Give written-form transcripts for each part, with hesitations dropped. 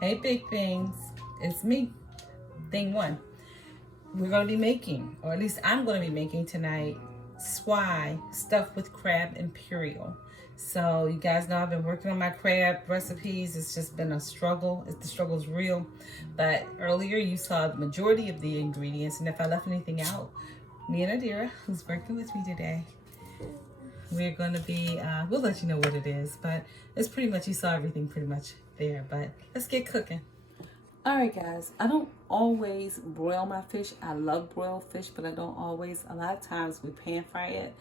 Hey Big Things, it's me, Thing One. We're going to be making, or at least I'm going to be making tonight, Swai stuffed with crab Imperial. So you guys know I've been working on my crab recipes. It's just been a struggle. The struggle's real. But earlier you saw the majority of the ingredients, and if I left anything out, me and Adira, who's working with me today, we're going to be, we'll let you know what it is, but it's pretty much, you saw everything pretty much there, but let's get cooking. All right, guys, I don't always broil my fish. I love broiled fish, but I don't always. A lot of times we pan fry it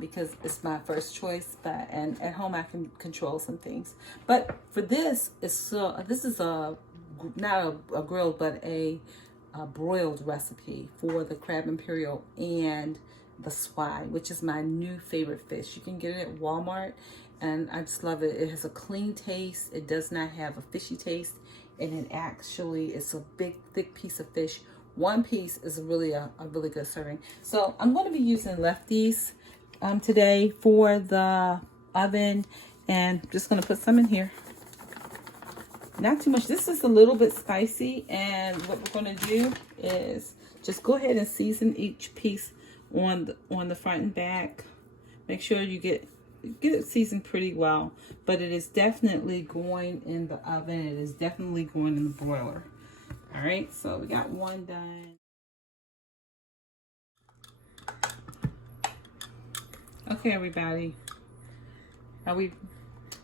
because it's my first choice, and at home I can control some things. But for this, this is not a grilled, but a broiled recipe for the crab Imperial and the Swai, which is my new favorite fish. You can get it at Walmart, and I just love it. It has a clean taste. It does not have a fishy taste, and it actually is a big, thick piece of fish. One piece is really a really good serving. So I'm going to be using lefties today for the oven, and just going to put some in here. Not too much. This is a little bit spicy, and what we're going to do is just go ahead and season each piece on the front and back. Make sure you get it seasoned pretty well, but it is definitely going in the oven. It is definitely going in the broiler. All right, so we got one done. Okay, everybody, all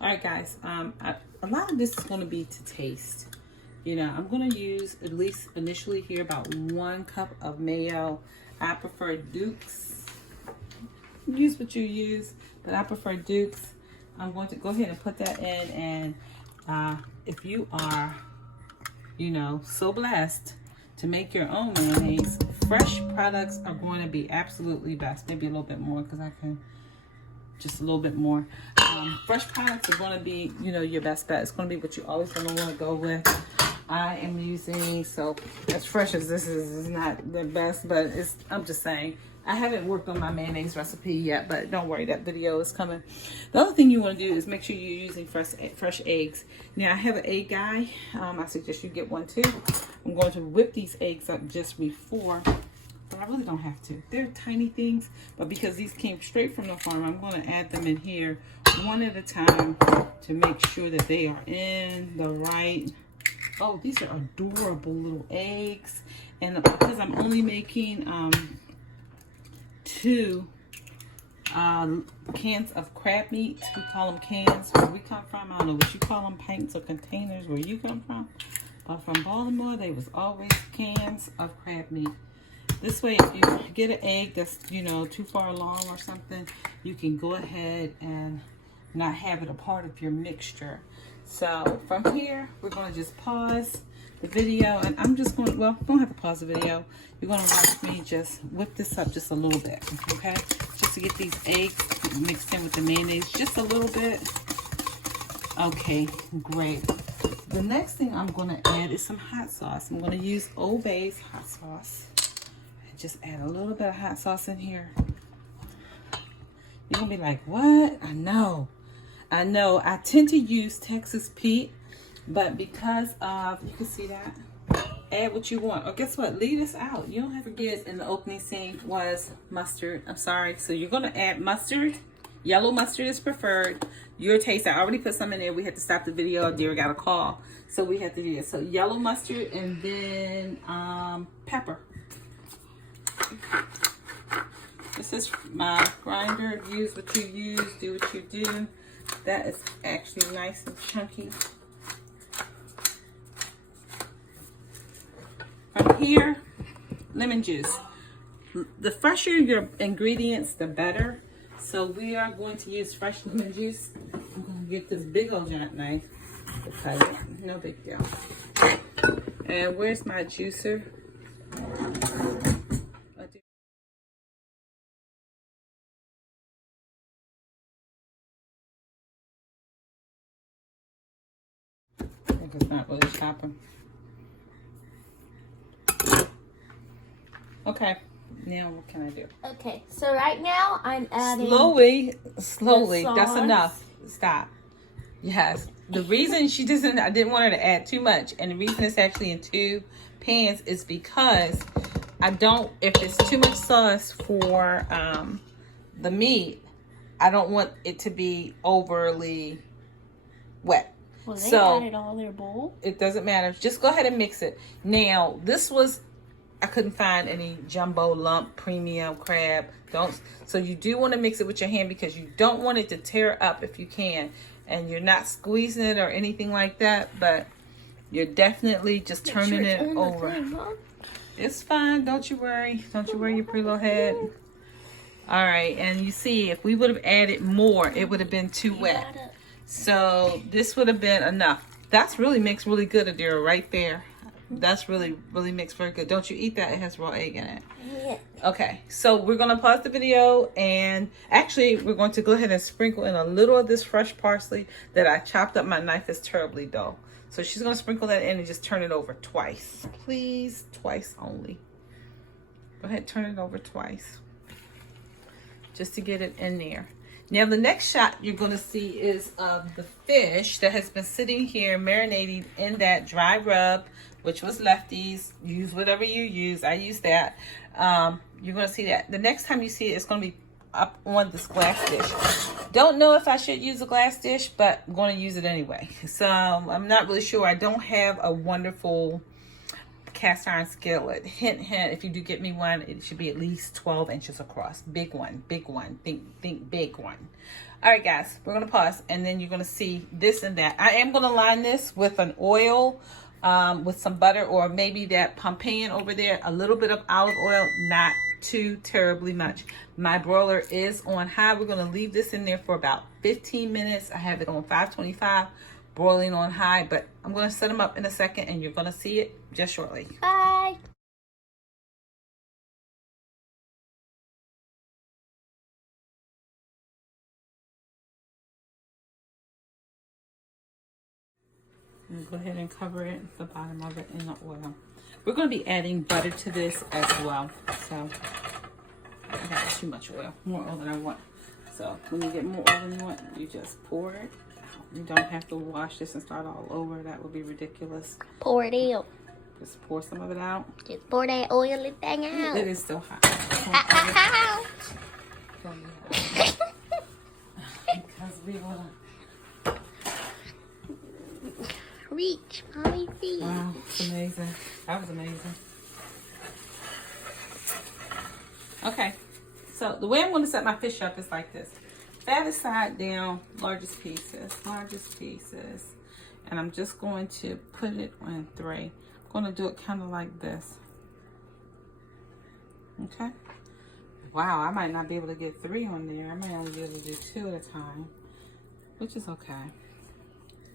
right, guys, a lot of this is going to be to taste. You know, I'm going to use, at least initially here, about 1 cup of mayo. I prefer Duke's. Use what you use, but I prefer Duke's. I'm going to go ahead and put that in, and if you are, you know, so blessed to make your own mayonnaise, fresh products are going to be absolutely best. Maybe a little bit more, because I can just a little bit more. Fresh products are going to be, you know, your best bet. It's going to be what you always going to want to go with. I am using, so as fresh as this is not the best, but I'm just saying, I haven't worked on my mayonnaise recipe yet, but don't worry, that video is coming. The other thing you want to do is make sure you're using fresh eggs. Now, I have an egg guy. I suggest you get one too. I'm going to whip these eggs up just before, but I really don't have to. They're tiny things, but because these came straight from the farm, I'm going to add them in here one at a time to make sure that they are in the right. Oh, these are adorable little eggs. And because I'm only making 2 cans of crab meat, we call them cans where we come from. I don't know what you call them, pints or containers where you come from. But from Baltimore, they was always cans of crab meat. This way, if you get an egg that's, you know, too far along or something, you can go ahead and not have it a part of your mixture. So from here, we're going to just pause the video, and I'm just going, well, don't have to pause the video. You're going to watch me just whip this up just a little bit, okay? Just to get these eggs mixed in with the mayonnaise just a little bit. Okay, great. The next thing I'm going to add is some hot sauce. I'm going to use Old Bay's hot sauce. And just add a little bit of hot sauce in here. You're going to be like, what? I know. I tend to use Texas Pete, but because of, you can see that, add what you want. Or guess what? Leave this out. You don't have to forget, in the opening scene was mustard. I'm sorry. So you're going to add mustard. Yellow mustard is preferred. Your taste. I already put some in there. We had to stop the video. Dear got a call. So we had to do it. So yellow mustard, and then pepper. This is my grinder. Use what you use. Do what you do. That is actually nice and chunky. From here, lemon juice. The fresher your ingredients, the better. So we are going to use fresh lemon juice. I'm going to get this big old giant knife to cut it. No big deal. And where's my juicer? It's not really chopping. Okay, now what can I do? Okay, so right now I'm adding slowly. That's enough. Stop. Yes. The reason I didn't want her to add too much, and the reason it's actually in 2 pans is because if it's too much sauce for the meat, I don't want it to be overly wet. Well, they added all their bowl. It doesn't matter. Just go ahead and mix it. Now, I couldn't find any jumbo lump premium crab. So you do want to mix it with your hand because you don't want it to tear up if you can. And you're not squeezing it or anything like that, but you're definitely just turning it over. It's fine. Don't you worry. Don't you worry your pretty little head. All right. And you see, if we would have added more, it would have been too wet. So this would have been enough. That's really mixed really good, Adira, right there. That's really mixed very good. Don't you eat that? It has raw egg in it. Yeah. Okay, so we're going to pause the video, and actually we're going to go ahead and sprinkle in a little of this fresh parsley that I chopped up. My knife is terribly dull. So she's going to sprinkle that in and just turn it over twice. Please, twice only. Go ahead, turn it over twice. Just to get it in there. Now the next shot you're going to see is of the fish that has been sitting here marinating in that dry rub, which was Lefty's. Use whatever you use. I use that. You're going to see that. The next time you see it, it's going to be up on this glass dish. Don't know if I should use a glass dish, but I'm going to use it anyway. So I'm not really sure. I don't have a wonderful cast iron skillet. Hint, hint, if you do get me one, it should be at least 12 inches across. Big one. Think big one. All right, guys, we're going to pause, and then you're going to see this and that. I am going to line this with an oil, with some butter, or maybe that Pompeian over there, a little bit of olive oil, not too terribly much. My broiler is on high. We're going to leave this in there for about 15 minutes. I have it on 525. Broiling on high, but I'm going to set them up in a second, and you're going to see it just shortly. Bye. Go ahead and cover it, the bottom of it, in the oil. We're going to be adding butter to this as well. So I got too much oil, more oil than I want. So when you get more oil than you want, you just pour it. You don't have to wash this and start all over. That would be ridiculous. Pour it out. Just pour some of it out. Just pour that oily thing out. It is still hot. Because we want to reach, mommy, reach. Wow, it's amazing. That was amazing. Okay, so the way I'm going to set my fish up is like this. Fattest side down, largest pieces. And I'm just going to put it on 3. I'm going to do it kind of like this. Okay. Wow, I might not be able to get 3 on there. I might only be able to do 2 at a time, which is okay.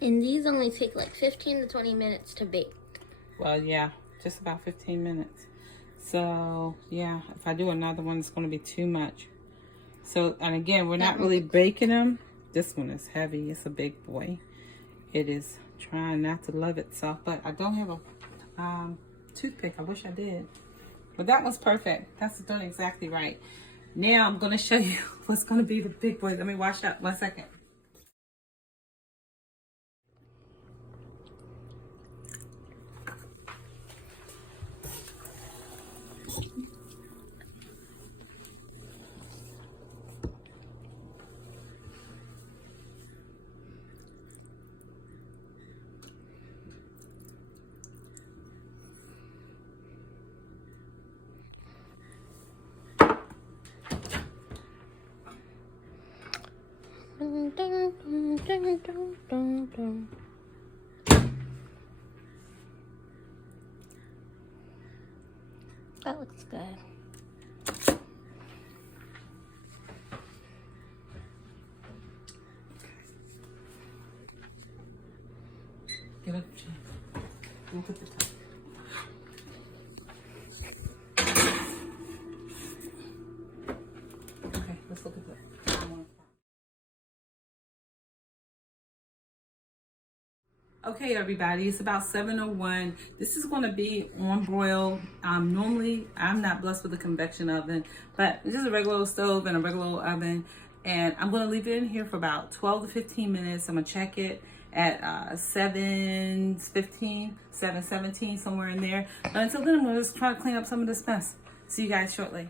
And these only take like 15 to 20 minutes to bake. Well, yeah, just about 15 minutes. So, yeah, if I do another one, it's going to be too much. So, and again, we're not really baking them. This one is heavy. It's a big boy. It is trying not to love itself, but I don't have a toothpick. I wish I did. But that one's perfect. That's done exactly right. Now I'm going to show you what's going to be the big boy. Let me wash up 1 second. That looks good. Get up, Jim. Look at the top. Okay, let's look at that. Okay, everybody, it's about 7:01. This is going to be on broil. Normally, I'm not blessed with a convection oven, but this is a regular stove and a regular oven. And I'm gonna leave it in here for about 12 to 15 minutes. I'm gonna check it at 7:15, 7:17, somewhere in there. But until then, I'm gonna just try to clean up some of this mess. See you guys shortly.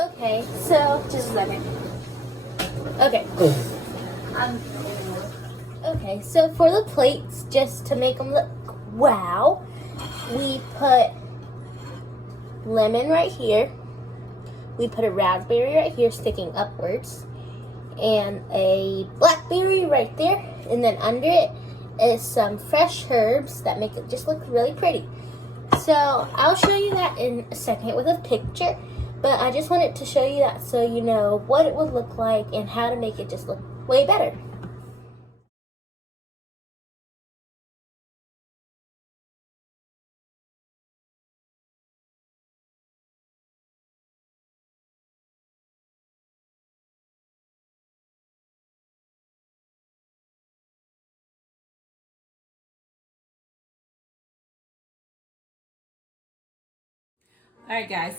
Okay, so just a second. Okay. Okay, so for the plates, just to make them look wow, we put lemon right here. We put a raspberry right here sticking upwards. And a blackberry right there. And then under it is some fresh herbs that make it just look really pretty. So I'll show you that in a second with a picture. But I just wanted to show you that so you know what it would look like and how to make it just look way better. All right, guys,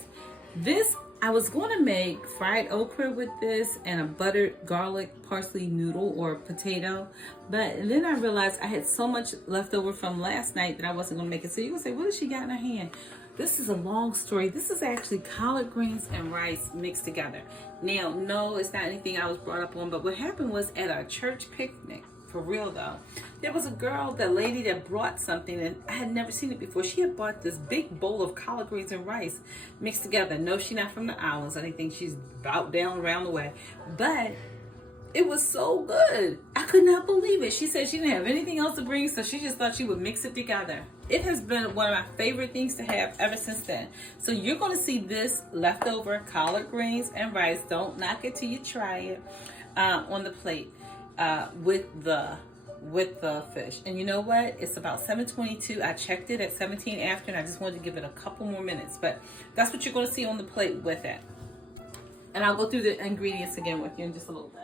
this, I was going to make fried okra with this and a buttered garlic parsley noodle or potato, but then I realized I had so much left over from last night that I wasn't going to make it. So you're going to say, what does she got in her hand? This is a long story. This is actually collard greens and rice mixed together. Now, no, it's not anything I was brought up on, but what happened was at our church picnic, for real though, there was a girl, the lady that brought something, and I had never seen it before. She had bought this big bowl of collard greens and rice mixed together. No, she's not from the islands. I didn't think she's about down around the way, but it was so good. I could not believe it. She said she didn't have anything else to bring, so she just thought she would mix it together. It has been one of my favorite things to have ever since then. So you're going to see this leftover collard greens and rice. Don't knock it till you try it on the plate with the fish. And you know what? It's about 7:22. I checked it at 17 after, and I just wanted to give it a couple more minutes. But that's what you're going to see on the plate with it. And I'll go through the ingredients again with you in just a little bit.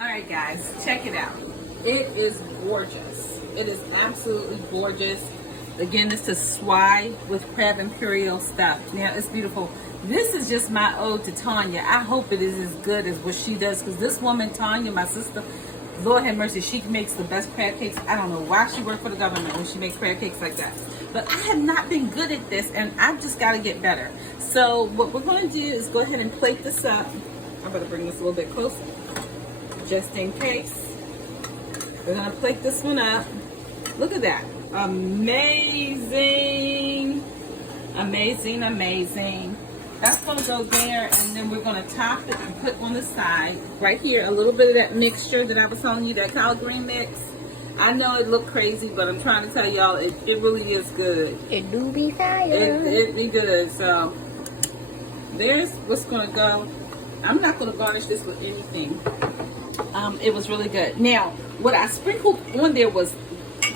All right, guys, check it out. It is gorgeous. It is absolutely gorgeous. Again, this is Swai with crab Imperial stuff. Now, it's beautiful. This is just my ode to Tanya. I hope it is as good as what she does, because this woman, Tanya, my sister, Lord have mercy, she makes the best crab cakes. I don't know why she worked for the government when she makes crab cakes like that. But I have not been good at this, and I've just got to get better. So what we're going to do is go ahead and plate this up. I better bring this a little bit closer, just in case. We're going to plate this one up. Look at that. Amazing. Amazing, amazing. That's going to go there, and then we're going to top it and put on the side. Right here, a little bit of that mixture that I was telling you, that collard green mix. I know it looked crazy, but I'm trying to tell y'all, it really is good. It do be fire. It be good. So, there's what's going to go. I'm not going to garnish this with anything. It was really good. Now, what I sprinkled on there was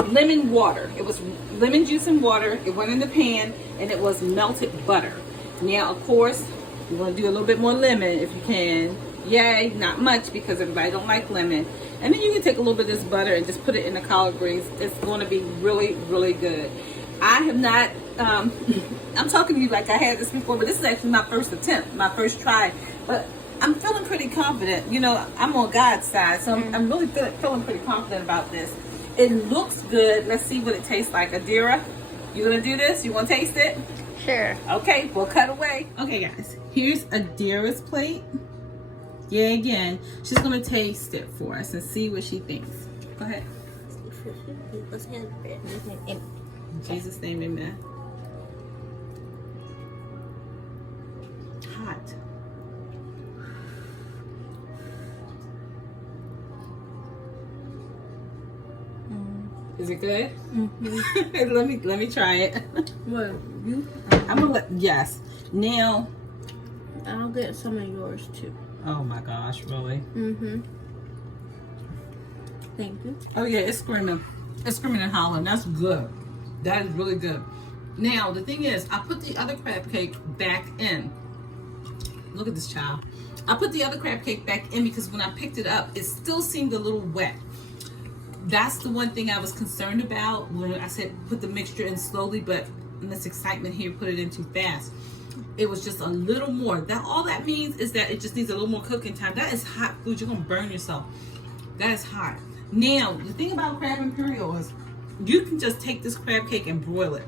lemon water. It was lemon juice and water. It went in the pan, and it was melted butter. Now, of course, you want to do a little bit more lemon if you can. Yay, not much because everybody don't like lemon. And then you can take a little bit of this butter and just put it in the collard greens. It's going to be really, really good. I have not, I'm talking to you like I had this before, but this is actually my first attempt, my first try. But I'm feeling pretty confident. You know, I'm on God's side, so I'm really feeling pretty confident about this. It looks good. Let's see what it tastes like. Adira, you gonna do this? You wanna taste it? Sure. Okay, we'll cut away. Okay, guys, here's Adira's plate. Yeah, again, she's gonna taste it for us and see what she thinks. Go ahead. Let's hand it. In Jesus' name, amen. Hot. Is it good? Mm-hmm. let me try it. What, you? I'm gonna let, yes. Now, I'll get some of yours too. Oh my gosh, really? Mm-hmm. Thank you. Oh yeah, it's screaming. It's screaming and hollering. That's good. That is really good. Now, the thing is, I put the other crab cake back in. Look at this child. I put the other crab cake back in because when I picked it up, it still seemed a little wet. That's the one thing I was concerned about when I said put the mixture in slowly, but in this excitement here, put it in too fast. It was just a little more. That all that means is that it just needs a little more cooking time. That is hot food. You're gonna burn yourself. That is hot. Now, the thing about crab imperial is you can just take this crab cake and broil it.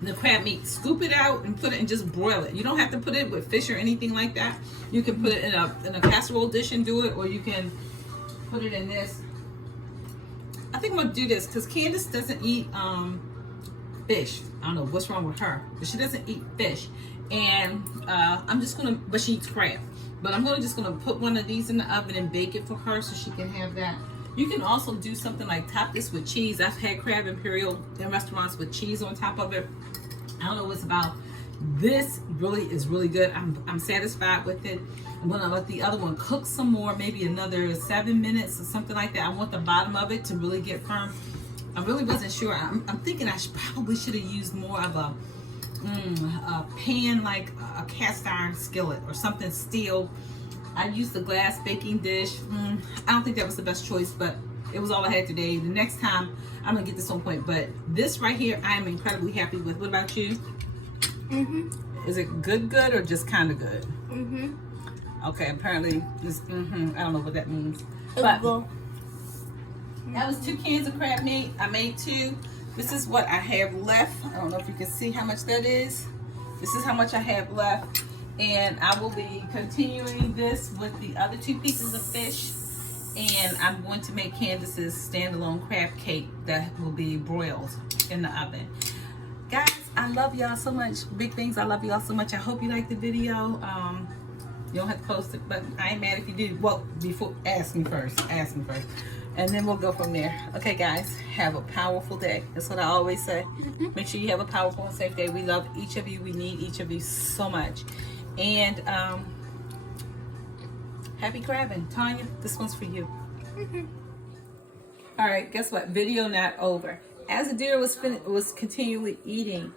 The crab meat, scoop it out and put it and just broil it. You don't have to put it with fish or anything like that. You can put it in a casserole dish and do it, or you can put it in this. I think I'm gonna do this because Candace doesn't eat fish. I don't know what's wrong with her, but she doesn't eat fish. And I'm just gonna, but she eats crab. But I'm just gonna put one of these in the oven and bake it for her so she can have that. You can also do something like top this with cheese. I've had crab imperial in restaurants with cheese on top of it. I don't know what it's about. This really is really good. I'm satisfied with it. I'm gonna let the other one cook some more, maybe another 7 minutes or something like that. I want the bottom of it to really get firm. I really wasn't sure. I'm thinking I probably should have used more of a pan, like a cast iron skillet or something steel. I used the glass baking dish. I don't think that was the best choice, but it was all I had today. The next time I'm gonna get this on point, but this right here I am incredibly happy with. What about you? Is it good or just kind of good? Okay, apparently this I don't know what that means, but that was 2 cans of crab meat. I made 2. This is what I have left. I don't know if you can see how much that is. This is how much I have left. And I will be continuing this with the other 2 pieces of fish. And I'm going to make Candace's standalone crab cake that will be broiled in the oven. Guys, I love y'all so much. Big things, I love y'all so much. I hope you liked the video. You don't have to post it, but I ain't mad if you do. Well, before, ask me first. Ask me first. And then we'll go from there. Okay, guys, have a powerful day. That's what I always say. Make sure you have a powerful and safe day. We love each of you. We need each of you so much. And happy crabbing. Tanya, this one's for you. All right, guess what? Video not over. As the deer was continually eating,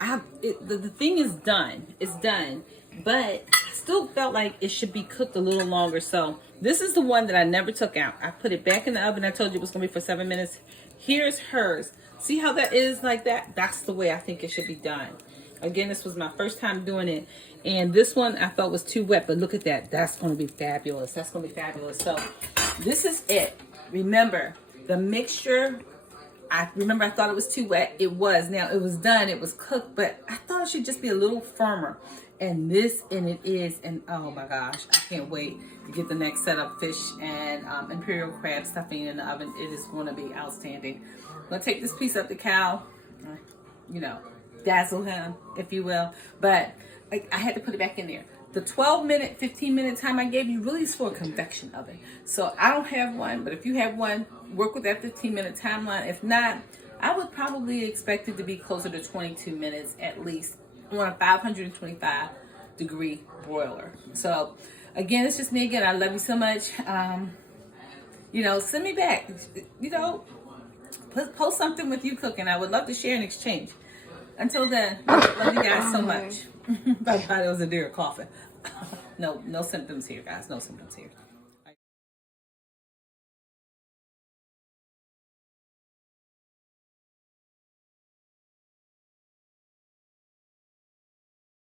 the thing is done. It's done. But I still felt like it should be cooked a little longer. So this is the one that I never took out. I put it back in the oven. I told you it was going to be for 7 minutes. Here's hers. See how that is like that? That's the way I think it should be done. Again, this was my first time doing it. And this one I felt was too wet. But look at that. That's going to be fabulous. That's going to be fabulous. So this is it. Remember, the mixture, I thought it was too wet. It was. Now, it was done. It was cooked. But I thought it should just be a little firmer. And it is. And oh my gosh, I can't wait to get the next set of fish and imperial crab stuffing in the oven. It is going to be outstanding. I'm going to take this piece up the cow, dazzle him, if you will. But I had to put it back in there. The 12-minute, 15-minute time I gave you really is for a convection oven. So I don't have one, but if you have one, work with that 15-minute timeline. If not, I would probably expect it to be closer to 22 minutes at least on a 525 degree broiler. So again, it's just me again. I love you so much. Send me back. Post something with you cooking. I would love to share and exchange. Until then, love you guys so much. Bye bye. That was a deer coughing. No symptoms here, guys. No symptoms here.